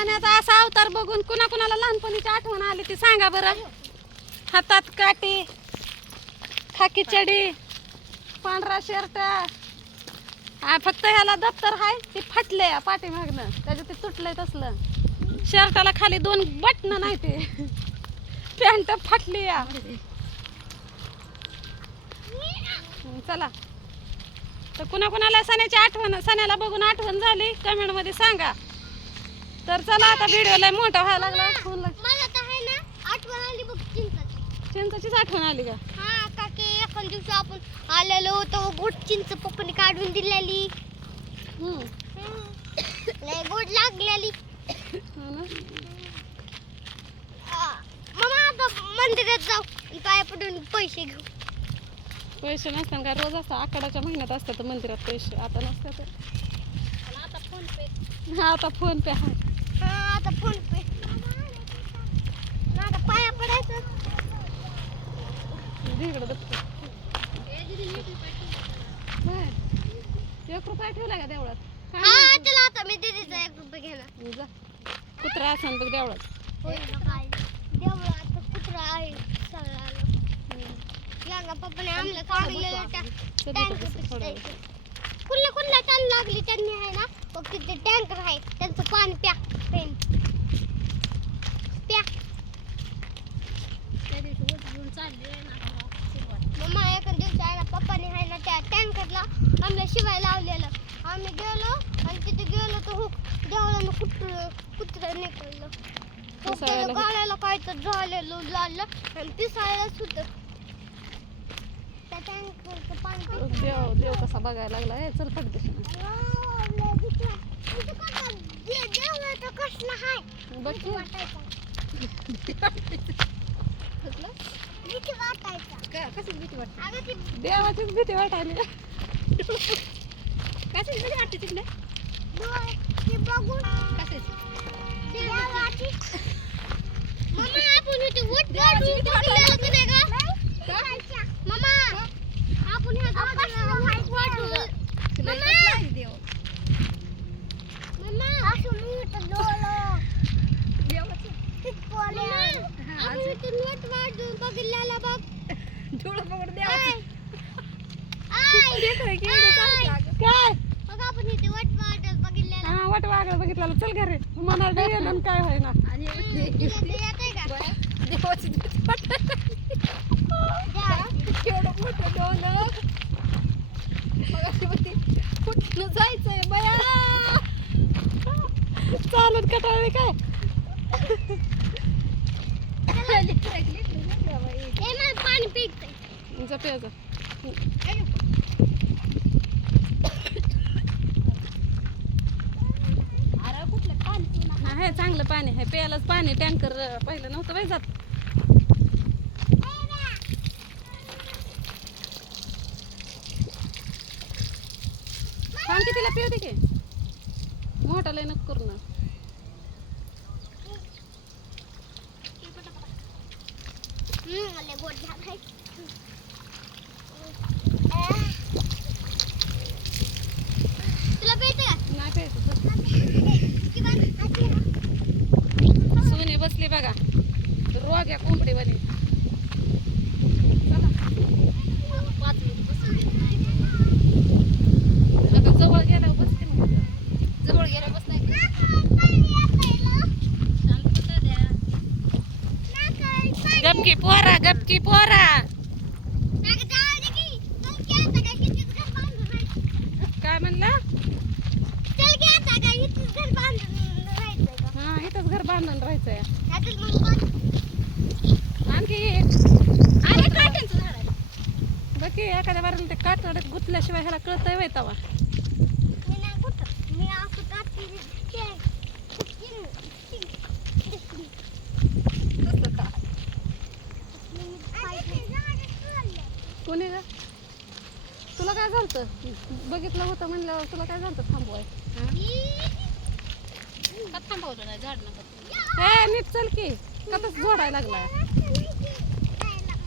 सण्याचा असा अवतार बघून कुणा कुणाला लहानपणीची आठवण आली ती सांगा बरं. हातात काठी खाकी चडी पांढरा शर्ट. फक्त ह्याला दप्तर आहे ते फटले पाठीमागनं. त्याचं ते तुटलंय तसलं. शर्टाला खाली दोन बटन नाही ते. पॅन्ट फाटली या. चला. तर कुणाकुणाला सण्याची आठवण सण्याला बघून आठवण झाली कमेंटमध्ये सांगा. तर चला आता व्हिडिओ लय मोठा व्हायला लागला. फोन लाग- मला तर आहे ना आठवण आली बघ चिंचाची चिंचाचीच आठवण आली का? हा काकी एखाद दिवशी आपण आलेलो होतो गोड चिंच पप्पाने काढून दिलेली. हं, लय गोड लागलेली. हो ना? मग आता मंदिरात जाऊ आणि पाया पडून पैसे घेऊ. पैसे नसतात का? रोज असतात आखाडाच्या महिन्यात असतात मंदिरात पैसे. आता नसतात. आता फोन पे हा आता फोन पे हा आता फोन पे आता पाया पडायचं. इकडं. एक रुपया ठेवला का देवळात? हा? चला आता मी दीदीचा एक रुपये जा. कुत्रा असन बघ देवळात. देवळात कुत्रा आहे सगळ्याला पप्पाने चल बस थोडं. कुठल्या कुठल्या टन लागली त्यांनी आहे ना? मग तिथे टँकर आहे त्यांचं पाणी प्या पेन. प्या. मम्मा एका दिवशी आहे ना पप्पाने आहे ना त्या टँकरला आम्हाला शिवाय लावलेलं. आम्ही गेलो आणि तिथे गेलो तर हुक देवळानं कुत्र कुत्र निघालं. पिसाळायला हुक. गाड्याला काय तर झालेलं लागलं आणि पिसाळायलाच होतं त्या टँकरचं पाणी प्या. देव देव कसा बघायला लागला. ए चल बघ की. भीती ती देवाचीच भीती वाटायली. डोळे ते बघून. देवाची मम्मा आपण इथे वट वाढून बघितलेलं की नाही गं? मम्मा आपण ह्या झाडाला वट वाढून मम्मा मम्मा असं मी इथं डोळं मम्मा आपण बघितलेलं बघ. आय. आय. आय. काय? बघ आपण इथे वट वाढून बघितलेलं. हा वाट वागड बघितलं चल घरी. मनाला येईल आणि काय होईना. तुला ते येतंय का? द्या. जायचंय बया. चालून कटाळी काय हे मला पाणी जा प्यायचा आहे चांगलं पाणी आहे. प्यायलाच पाणी टँकर पहिलं नव्हतं बाई जात. सांग की तिला पिऊ दे की. मोठा लय नको करू ना. हम्म, लय गोड झालंय. तुला प्यायचं का? नाही प्यायचं चल. किंवा आजी ना? सोनी बसली बघा रोग या कोंबडी बनी आता जवळ गेल्यावर बसते जवळ गेल्यावर बस नाही गपकी पोरा गपकी पोरा काय म्हणला हा बांधून राहायचंय. आणखी एक. बाकी एखाद्या बारीला ते कातड्यात गुतल्याशिवाय ह्याला कळतंय वय तवा. कोणी ग? तुला काय झालं बघितलं होतं म्हणल्यावर तुला काय झालं थांबवाय? का थांबवलं नाही? झाड नका ए नीट चल की. का तसं जोडायला लागला?